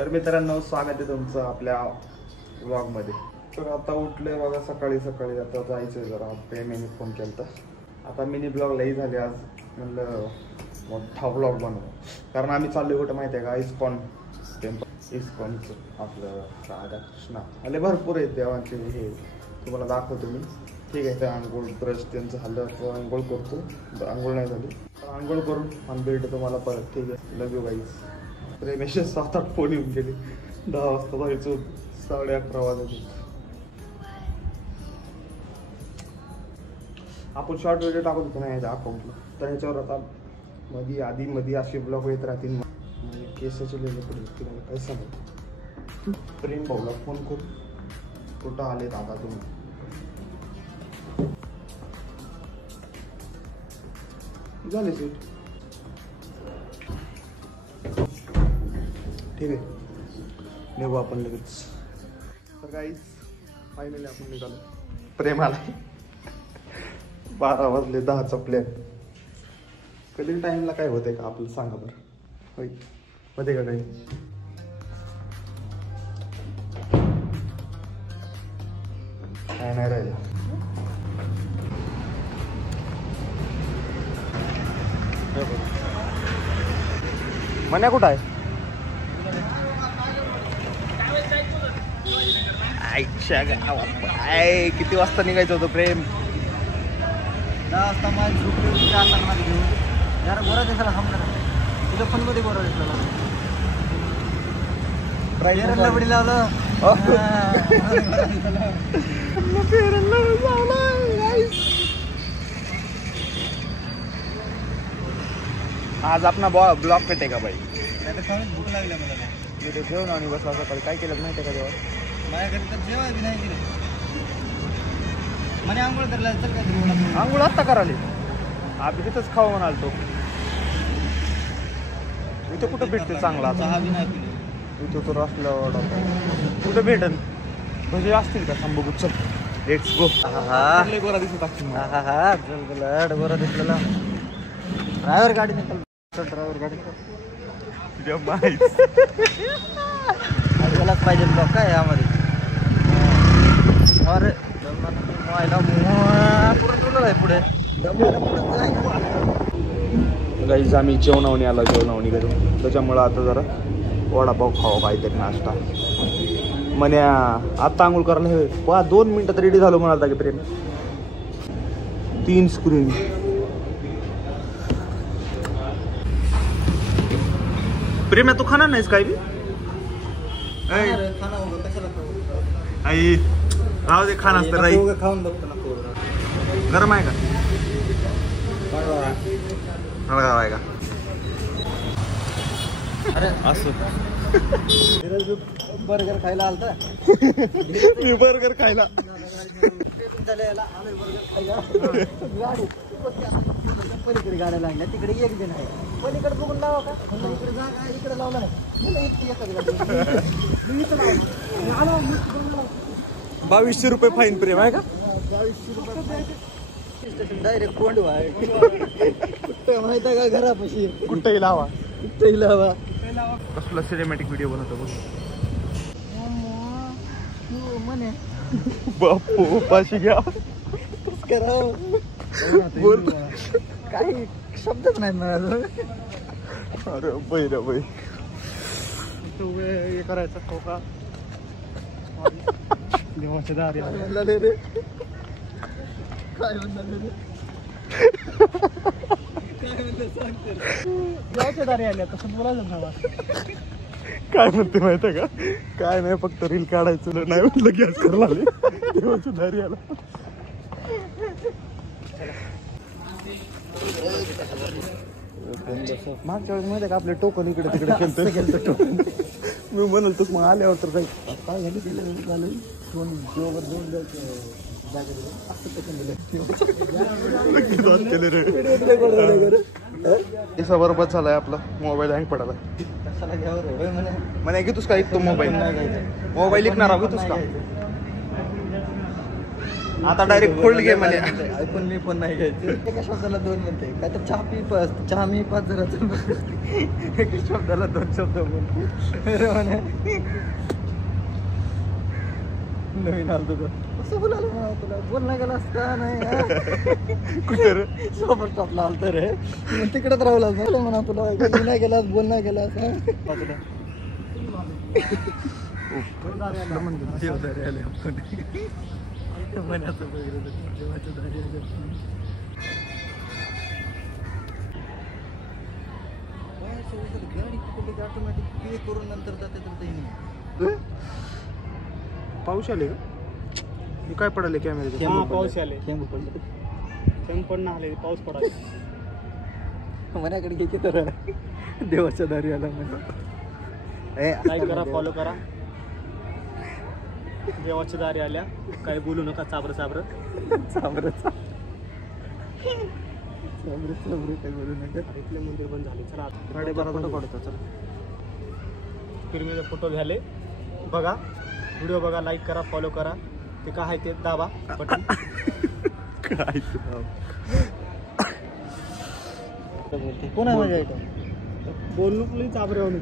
तर मित्रांनो, स्वागत आहे तुमचं आपल्या व्लॉगमध्ये. तर आता उठले बघा सकाळी आता जायचं जरा. प्रेमीने फोन केला आता मिनी ब्लॉग लई झाले आज. म्हणलं मोठा व्लॉग बनवू, कारण आम्ही चाललो कुठं माहिती आहे का, इस्कॉन टेम्पल. इस्कॉनचं आपलं राधाकृष्ण आले भरपूर आहेत देवांचे. हे तुम्हाला दाखवतो मी. ठीक आहे, त्या आंघोळ ब्रश त्यांचं हल्लं तर आंघोळ करतो. आंघोळ नाही झाली आंघोळ करून आणि भेटतो तुम्हाला परत. ठीक आहे, लव यू गाईज. प्रेमेशी 7-8 फोन येऊन गेले. 10 वाजता जायचो, 11:30 वाजायचे. आपण शॉर्ट व्हिडिओ टाकत होतो ना ह्याच्या अकाउंटला, तर ह्याच्यावर आता मध्ये असे ब्लॉग येत राहतील. केसाचे लेले पुढे तिला काय सांगू. प्रेम भाऊला फोन करू, कुठं आलेत आता तुम्ही. झाले सीट. ठीक आहे, निघू आपण लगेच. तर गाईज फायनली आपण निघालो. प्रेमाला 12 वाजले, 10चा प्लॅन. कधी टाईमला काय होतंय का आपलं सांगा बरं. होय होते का काही. काय नाही राहिलं. मन्या कुठं आहे. आईच्या गावात किती वाजता निघायचं होतं प्रेम. 10 वाजता माझी झोपली होती. आता माझी घेऊन जरा गोरा दिसायला थांबणार. तुझ्या फोनमध्ये गोरा दिसला. लबडी लावलं. आज आपला ब्लॉग कटे का बाई. भूक लागली मला. तिथे जेवण आणि बसला सकाळी. काय केलं माहिती का जेव्हा माझ्या घरी तर जेवाय बी नाही. म्हणे आंघोळ करायला चल काय. आंघोळ आत्ता कराले. आम्ही तिथंच खावं म्हणाल तो. इथे कुठं भेटते चांगला. चहा बी नाही पिली. इथं तो रसल्यावर कुठं भेटन. म्हणजे असतील का सांग बघू. चल लेट्स गो. गोरा दिसत गोरा दिसलेला. ड्रायव्हर गाडी निघाल. ड्रायव्हर गाडी गेलाच पाहिजे ब्लॉक काय यामध्ये. अरे पुढे गाईज आम्ही जेवणावणी आलो. जेवणावणी घरी, त्याच्यामुळं आता जरा वडापाव खावा काहीतरी नाश्ता. म्हणे आत्ता आंघोळ करायला हे 2 मिनिटात रेडी झालो म्हणाल की प्रेम. 3 स्क्रीन. प्रेम तू खाणार नाहीस काय बी. आई राहू दे, खाणार तर राही. खाऊन बघतो ना. गरम आहे का. हळगाव आहे का. अरे असं बर्गर खायला आलता. मी बर्गर खायला पलीकडे गाड्या लागल्या. तिकडे एक जण आहे. पलीकडे बघून लावा का. इकडे जागा इकडे लावला नाही. 2200 रुपये फाईन. प्रेम आहे का. 2200 रुपये डायरेक्ट कोंड कुठं माहित आहे का. घरापाशी कुठेही लावा. कुठेही लावा. कसला सिनेमॅटिक व्हिडिओ बनवतो बघ. म्हणे बापू पाशी घ्या. बोल काही शब्दच नाही मला. अरे बैर बाई. हे करायचं खोका देवाच्या दारी. काय म्हणलं देवाच्या दारी आल्या तसं बोलायचं ना. काय म्हणते माहिती आहे का. काय नाही, फक्त रील काढायचं नाही म्हटलं गॅस करायला आले. देवाच्या दारी आला. मागच्या वेळेस माहिती आहे का आपले टोकन इकडे तिकडे केलं. मी म्हणाल तस मग आल्यावर तर काय झालं. बरोबर झालाय आपला मोबाईल हँग पडाला. म्हणे घेतोस का एक तो मोबाईल. मोबाईल विकणार घेतोस का. आता डायरेक्ट फोल्ड घे म्हणे. ऐकून मी पण नाही घ्यायचं. एका शब्दाला 2 म्हणते काय तर चहा मी 5 जराचं एका शब्दाला 2 शब्द म्हणते. नवीन आलतो का कसं बोलायला म्हणा तुला बोल नाही गेलास का नाही कुठं सोबत टॉपला आलतं रे तिकडेच राहू म्हणा तुला नाही गेलास बोल नाही गेलास ऑटोमॅटिक पे करून नंतर जाते. पाऊस आले का मी काय पडाले कॅमेरे पाऊस आले थेंब पडले थेंब पण आले पाऊस पडाले मनाकडे घे की तर देवाच्या दारी आला लाईक करा फॉलो करा. देवाच्या दारी आल्या काही बोलू नका चाबर चाबर चाबर काही बोलू नका. इथले मंदिर बंद झाले. चला 12:30 फोटो काढतो. चला फिरमीचे फोटो घ्याले बघा. व्हिडिओ बघा लाईक करा फॉलो करा. ते काय आहे ते दाबा बटन. काय कोण आहे माझ्या इथं बोलू प्लीज चाबरे होऊन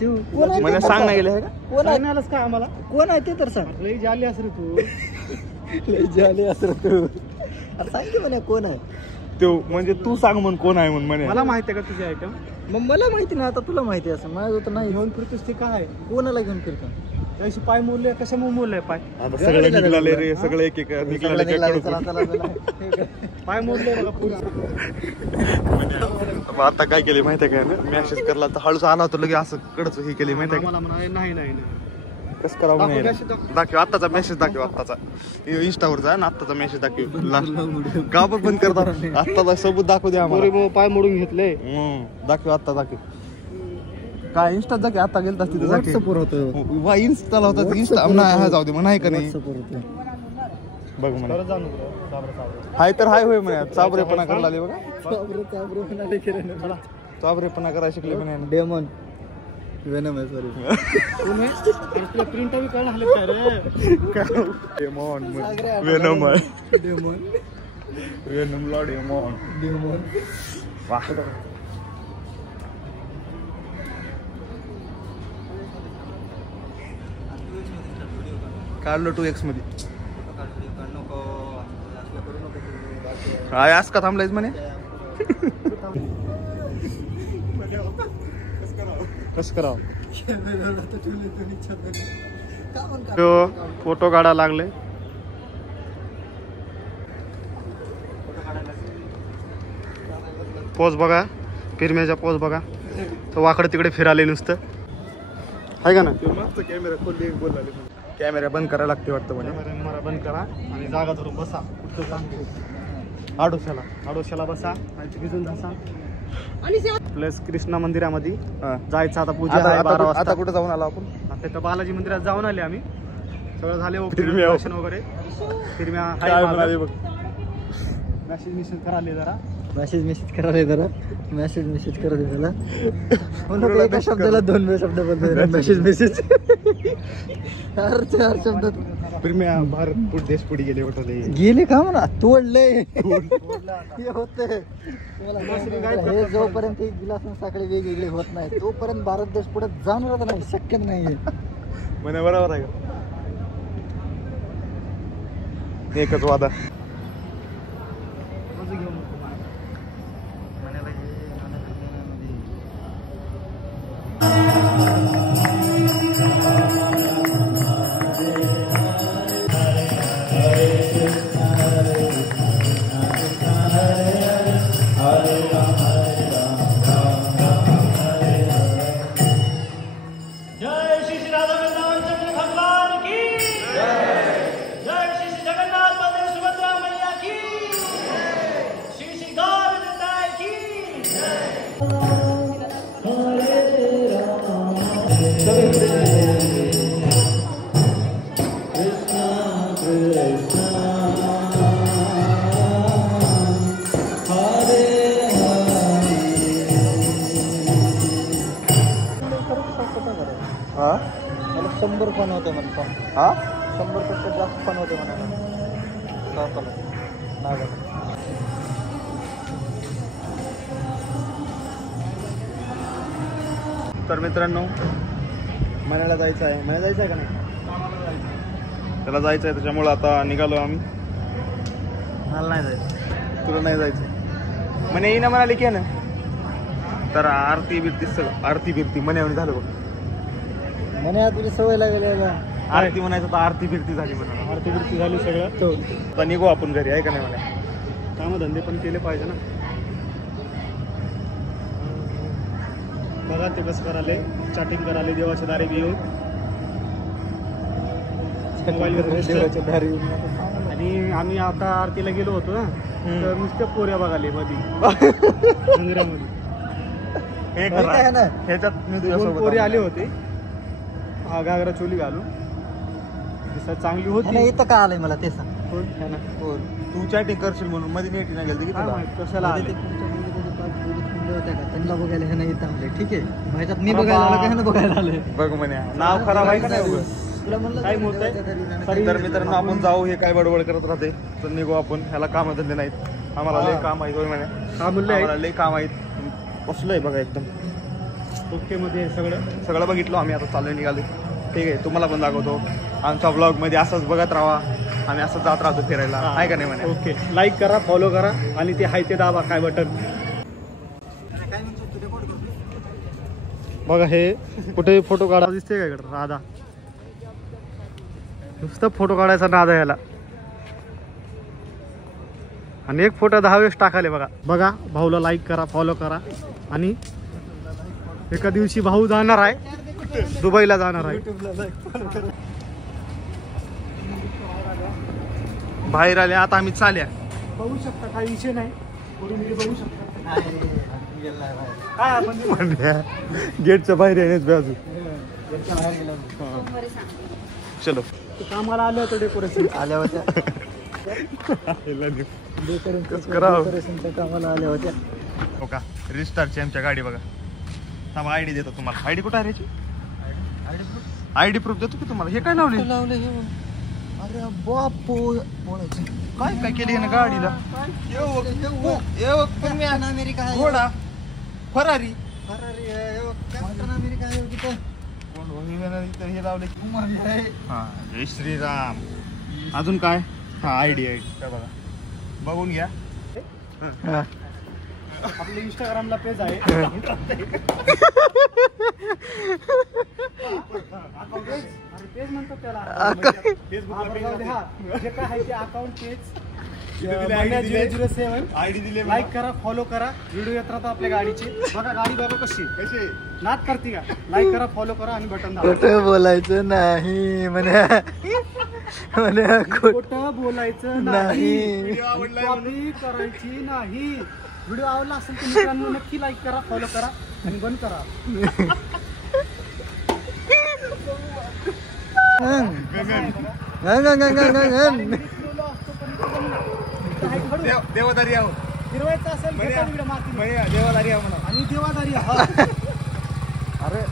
तू कोण आहे मला सांग नाही गेले कोण आहे आलास का आम्हाला कोण आहे ते तर सांग. लई जाली असं रे तू. लय झाले असं तू अरे सांग की म्हणे कोण आहे. तो म्हणजे तू सांग म्हण कोण आहे म्हण म्हणे. मला माहिती आहे का तुझे आयटम. मग मला माहिती नाही आता तुला माहिती आहे असं माझं तर नाही. घेऊन फिरतोस ते काय आहे. कोणाला घेऊन फिरतो त्याशी पाय मोडले कशामुळे मोडले पाय. आता सगळे निघाले रे सगळे एक एक निघाले पाय मोडले आता काय केले माहिती आहे काय ना मेसेज करला तर हळूच आला होता लगे असं कडच हे केली माहिती आहे मला म्हणा नाही नाही कसं करावं म्हणे. दाखव आत्ताचा मेसेज दाखव आत्ताचा इंस्टावरचा आणि आत्ताचा मेसेज दाखव का पण बंद करता आत्ताचा सबूत दाखवू द्या आम्हाला. पाय मोडून घेतले. दाखव आत्ता दाखव काय इंस्टा दाखव आता गेलता तिथे व्हॉट्सअपवर होतं वा इन्स्टाला होता इंस्टा नाही जाऊ दे म्हणाय का नाही बघ म्हणा हाय तर हाय होय म्हणे चाबरेपणा करायला आले बघा चाबरेपणा करायला शिकले म्हणे. डेमन वेनम आहे सॉरी प्रिंट बी कळण हले काय रे. डेमॉन वेनम आहे डेमन वेनमला डेमॉन डेमन वाह काढलो 2x मध्ये काय आज का थांबलायच म्हणे. कस करावं फोटो काढायला लागले. पोज बघा फिरम्याचा पोज बघा. तो वाकडे तिकडे फिराले नुसतं आहे का ना. कॅमेरा खोलले बोलला कॅमेरा बंद करायला लागते वाटतं म्हणे. कॅमेरा बंद करा आणि जागा धरून बसा. आडोशाला बसा आणि भिजून बसा. प्लस कृष्णा मंदिरामध्ये जायचं आता पूजा आहे 12 वाजता. आता कुठे जाऊन आलो आपण. आता इथं बालाजी मंदिरात जाऊन आले आम्ही सगळं झाले. फिरम्या. दर्शन वगैरे फिरम्या मेसेज कराले जरा मेसेज करायला त्याला म्हणून एका शब्दाला 2 शब्द बोलतो. मेसेज हर 4 शब्दात फिरम्या भारत देश पुढे गेले वाटले गेले का म्हणा तोडले होते. हे जोपर्यंत एक गिलास सकाळी वेगवेगळे होत नाही तोपर्यंत भारत देश पुढे जाणार नाही शक्य नाहीये म्हणे. बरोबर आहे का एकच वादा हा 100 फन होते म्हणतो. हा 100% जास्त फन होते म्हणा. तर मित्रांनो मण्याला जायचं आहे. मण्या जायचं आहे का नाही? त्याला जायचं आहे त्याच्यामुळे आता निघालो आम्ही. मला नाही जायचं. तुला नाही जायचं म्हणे येईना म्हणाले की ना. तर आरती बिरती सगळं आरती बिरती म्हणे झालं बघ. म्हणे तुझी सवय लागेल. आरती म्हणायचं तर आरती बिरती झाली म्हणा. आरती बिरती झाली सगळं. आता निघू आपण घरी आहे का नाही मला. कामधंदे पण केले पाहिजे ना. बघा ते कसं कराले, चॅटिंग कराले देवाच्या दारी बी येऊन मोबाईलवर दारी. आणि आम्ही आता आरतीला गेलो होतो ना, तर नुसत्या पोऱ्या बघाले मध्ये मंदिरामध्ये. ह्याच्यात मी तुझ्यासोबत पोरे आले होते. हा घागरा चोली घालून दिसायला चांगली होती. इथं का आलंय मला ते सांग. कोण? तू चॅटिंग करशील म्हणून मध्ये नेट नाही गेलं की काय तुला. माहित कशाला आले. त्यांना बघायला हे नाही इथं आले. ठीक आहे ह्याच्यात मी बघायला आलो का ह्यानं बघायला आले. बघ म्हणे नाव खराब आहे का नाही उगाच. तुला म्हणलं काय होत आहे. तर मित्रांनो आपण जाऊ. हे काय बडबड करत राहते तर निघू आपण. ह्याला कामधंदे नाहीत आम्हाला. लय काम आहेत होय म्हणे. हा म्हणले आम्हाला लय काम आहेत. बसलोय बघा एकदम ओके मध्ये सगळं बघितलं आम्ही. आता चालू निघाले. ठीक आहे तुम्हाला पण दाखवतो. आमच्या ब्लॉग मध्ये असंच बघत राहा. आम्ही असं जात राहतो फिरायला आहे का नाही म्हणे. ओके लाईक करा, फॉलो करा आणि ते हाय ते दाबा काय बटन. बघा हे कुठे फोटो काढा दिसते का इकडं. राधा नुसतं फोटो काढायचा नाद आहे याला. आणि एक फोटो 10 वेळेस टाकाले. बघा भाऊला लाईक करा, फॉलो करा. आणि एका दिवशी भाऊ जाणार आहे दुबईला जाणार आहे. बाहेर आले आता आम्ही चाल्या. बघू शकता काही विषय नाही. बघू शकता गेटच्या बाहेर येण्याच बाजू. चलो कामाला आलं होतं डेकोरेशन आल्या होत्या. डेकोरेशनच्या कामाला आल्या होत्या. हो का रिस्टारची आमच्या गाडी बघा. थांबा आयडी देतो तुम्हाला. आयडी कुठं आहे ह्याची. आयडी प्रूफ देतो की तुम्हाला. हे काय लावले. अरे बापू बोलायचं काय काय केली ना गाडीला. अमेरिका आहे. घोडा फरारी अमेरिका आहे तिथं. हे लावले. हा जय श्रीराम. अजून काय. हा आयडी काय बघा बघून घ्या. आपल्या इंस्टाग्रामला पेज आहे. पेज म्हणतात त्याला. फेसबुकला जे काय आहे ते अकाउंट पेज 007. आयडी दिले. लाईक करा, फॉलो करा. व्हिडिओ येत राहतो आपल्या गाडीचे. बघा गाडी बघा कशी नाद करते का. लाईक करा, फॉलो करा आणि बटन दाबा. खोटं बोलायचं नाही म्हणे. खोटं बोलायचं नाही. कॉपी करायची नाही. व्हिडिओ आवडला असेल तर मित्रांनो नक्की लाईक करा, फॉलो करा आणि बंद करा. देवदारी आहो. फिरवायचं असेल देवदारी आहो म्हणा. आणि देवादारी. अरे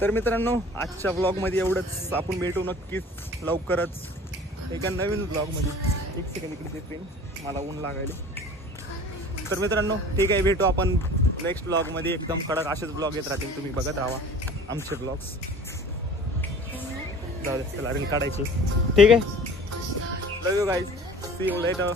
तर मित्रांनो आजच्या ब्लॉगमध्ये एवढंच. आपण भेटू नक्कीच लवकरच एका नवीन ब्लॉगमध्ये. एक सेकंड इकडे ते ट्रेन मला ऊन लागायले. तर मित्रांनो ठीक आहे भेटू आपण नेक्स्ट ब्लॉगमध्ये. एकदम कडक असेच ब्लॉग येत राहतील. तुम्ही बघत राहा आमचे ब्लॉग्स. जाऊ दे त्याला रील काढायची. ठीक आहे. Love you guys. See you letter.